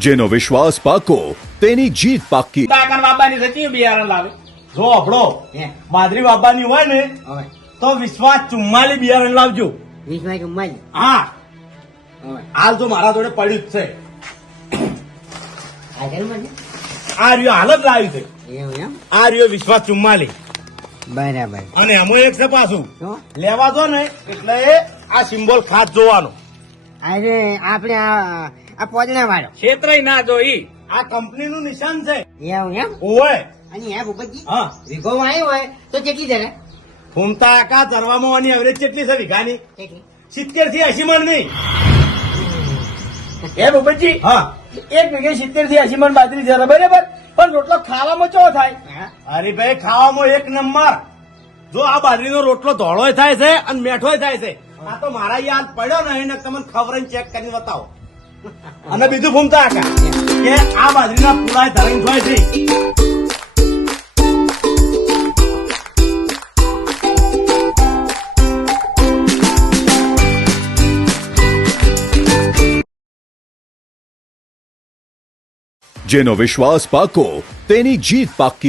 જેનો વિશ્વાસ પાકો તેની જીત પાકી. કાકા બાબાની સચી બિયારણ લાવે. જો આપણો હે. માદરી બાબાની હોય ને તો વિશ્વાસ ચુમ્માલી બિયારણ લાવજો. વિશ્વાસ ચુમ્માલી. હા. હાલ તો મારા જોડે પડ્યું જ છે? આ રહ્યો હાલ જ લાવ્યું છે. એમ? આ રહ્યો વિશ્વાસ ચુમ્માલી. બરાબર. અને એમાં એક છે પાછું. લેવા દો ને એટલે આ સિમ્બોલ ખાસ જોવાનો. આજે આપણે આ આ પોદના વાળો. ક્ષેત્રય ના જોઈ. આ કંપનીનું નિશાન છે. એવું એમ? હોય અને હે ભૂપતજી? હા. વિગો આવ્યો હોય તો કેટલી જરે ફૂમતા આકા ધરવામાં આની એવરેજ કેટલી છે વીઘાની? કેટલી? સિત્તેરથી એસી મણ નહીં. એ ભૂપતજી? હા. એક વીઘે સિત્તેરથી એસી મણ બાજરી જરા બરાબર? પણ રોટલો ખાવામાં ચો થાય? અરે હરીભાઈ ખાવામાં એક નંબર. જો આ બાજરીનો રોટલો ધોળોય થાય છે અને મેઠોય થાય છે. આ તો મારા યાદ પડ્યો ને તમને ખબર ચેક કરીને બતાવો. અને બીજું ફૂમતા હતા કે આ બાજરીના પુલાય ધરાઈને થાય છે. જેનો વિશ્વાસ પાકો, તેની જીત પાકી.